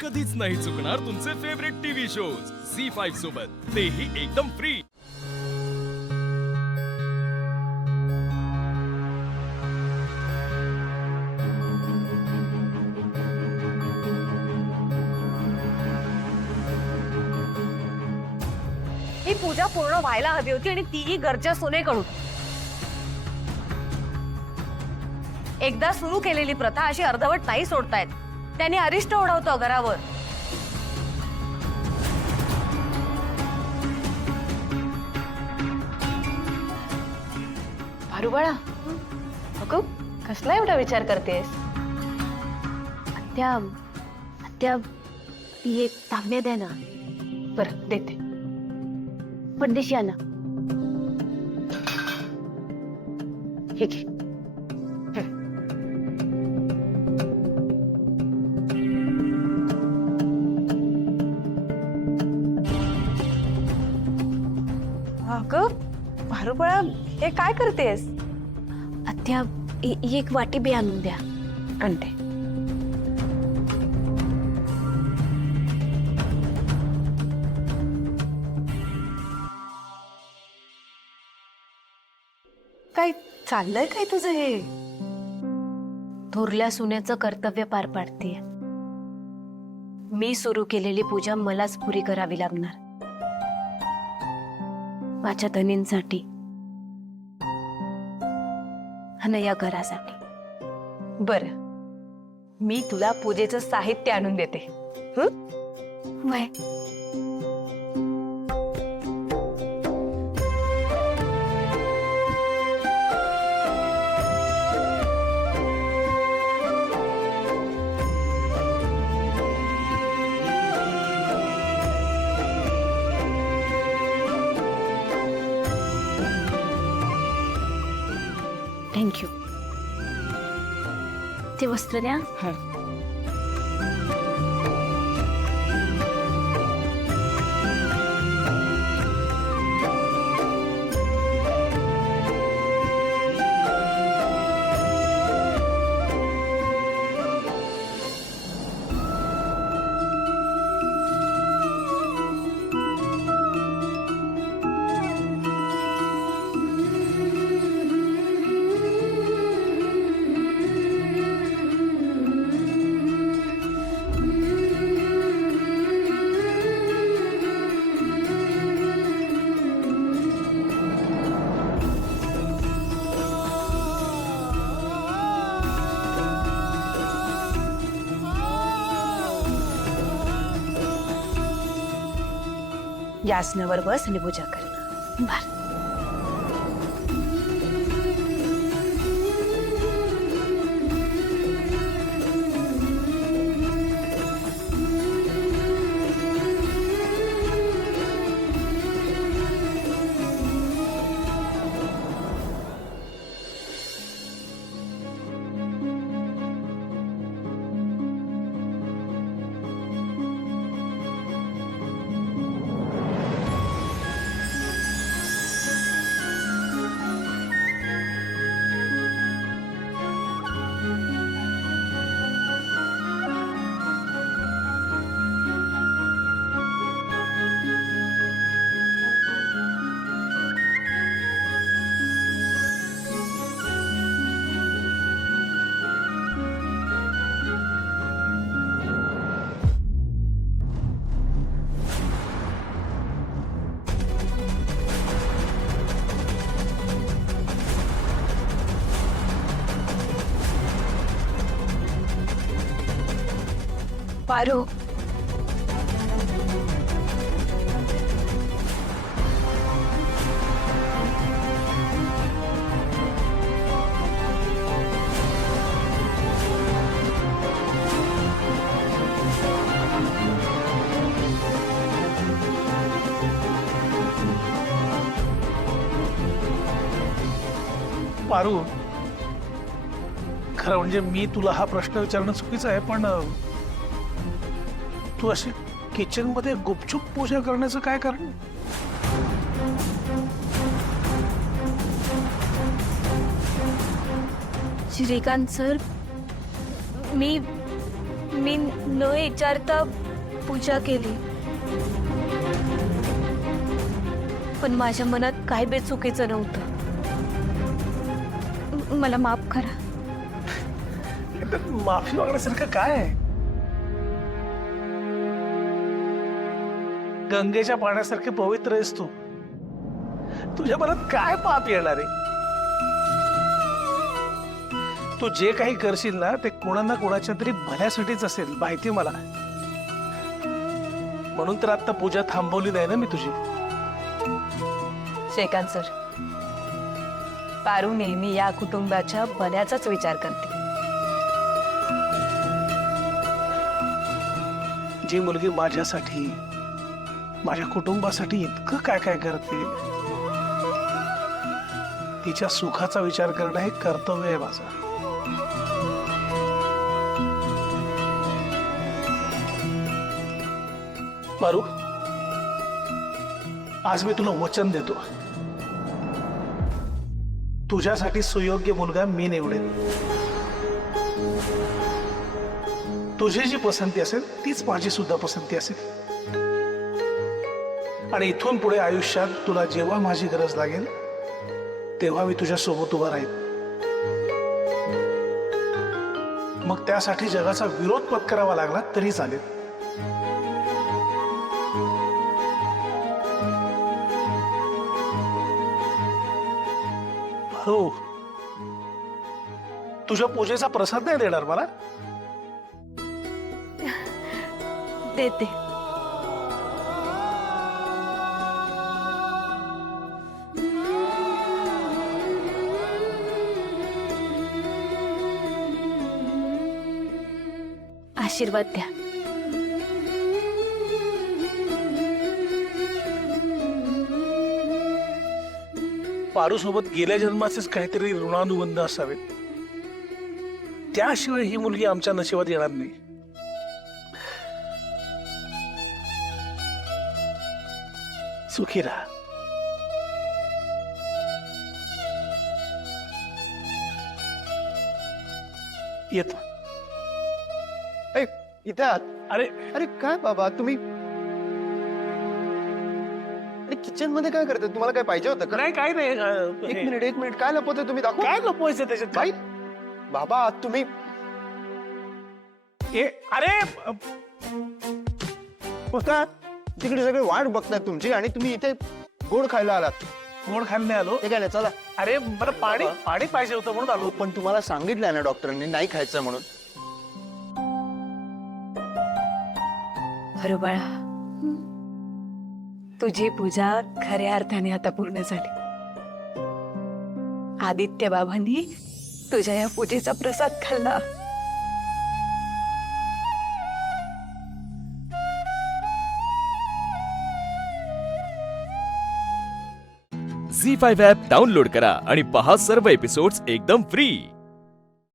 कधीच नाही चुकणार तुमचे फेवरेट टीव्ही शोज झी5 सोबत, तेही एकदम फ्री। ही पूजा पूर्ण व्हायला हवी होती आणि तीही घरच्या सुनेकडून। एकदा सुरू केलेली प्रथा अशी अर्धवट नाही सोडतायत। त्याने अरिष्ट ओढवतो घरावर। भारुबाळा, अगं कसला एवढा विचार करतेस? आत्या आत्या ती एक तांब्या द्या ना। बरं देते। पंडिशी आणा। हे घे। अगं भारुबाळा, हे काय करतेस? आत्या एक वाटी बी आणून द्या। आणते। काय चाललंय काय तुझं हे? थोरल्या सुनेचं कर्तव्य पार पाडतेय। मी सुरू केलेली पूजा मलाच पुरी करावी लागणार, माझ्या धनींसाठी आणि या घरासाठी। बरं, मी तुला पूजेचं साहित्य आणून देते। वय थँक्यू। ते वस्त्र द्या। यासनावर बस आणि पूजा कर। बर। पारू, पारू, खरं म्हणजे मी तुला हा प्रश्न विचारणं चुकीचं आहे, पण तू अशी किचन मध्ये गुपचूप पूजा करण्याचं काय कारण? श्रीकांत सर, मी मी न विचारता पूजा केली, पण माझ्या मनात काय बेचुकीचं नव्हतं. मला माफ करा. त्यात माफी मागण्यासारखं काय आहे? गंगेच्या पाण्यासारखे पवित्र आहेस तू. तुझ्या मनात काय पाप येणार आहे? तू जे काही करशील ना ते कोणा ना कोणाच्या तरी भल्यासाठीच असेल, माहिती मला. म्हणून तर आता पूजा थांबवली नाही ना मी तुझी. श्रीकांत सर, पारू नेहमी या कुटुंबाच्या भल्याचाच विचार करते. जी मुलगी माझ्यासाठी, माझ्या कुटुंबासाठी इतकं काय काय करते, तिच्या सुखाचा विचार करणं हे कर्तव्य आहे माझं. मारू, आज मी तुला वचन देतो, तुझ्यासाठी सुयोग्य मुलगा मी निवडेन. तुझी जी पसंती असेल तीच माझी सुद्धा पसंती असेल. आणि इथून पुढे आयुष्यात तुला जेव्हा माझी गरज लागेल तेव्हा मी तुझ्या सोबत उभा राहील. मग त्यासाठी जगाचा विरोध पत्करावा लागला तरी चालेल. हो, तुझ्या पूजेचा प्रसाद नाही देणार मला? देते. आशीर्वाद द्या. पारू सोबत गेल्या जन्माचेच काहीतरी ऋणानुबंध असावेत, त्याशिवाय ही मुलगी आमच्या नशिबात येणार नाही. सुखी राहा. येतो. ए, इथे आहात? अरे अरे काय बाबा तुम्ही किचन मध्ये काय करताय? तुम्हाला काय पाहिजे होतं का? नाही, काय नाही. एक मिनिट काय लपवतोय तुम्ही? दाखवा. काय लपवायचं त्याच्यात? काय बाबा तुम्ही अरे बघा, तिकडे सगळे वाट बघताय तुमची आणि तुम्ही इथे गोड खायला आलात. गोड खायला नाही आलो. ते काय नाही, चला. अरे मला पाणी पाणी पाहिजे होतं म्हणून आलो. पण तुम्हाला सांगितलंय ना डॉक्टरांनी नाही खायचं म्हणून. बरं बाळा, तुझी पूजा खऱ्या अर्थाने आता पूर्ण झाली. आदित्य बाबांनी तुझ्या या पूजेचा प्रसाद खाल्ला. झी 5 ॲप डाउनलोड करा आणि पहा सर्व एपिसोड्स एकदम फ्री.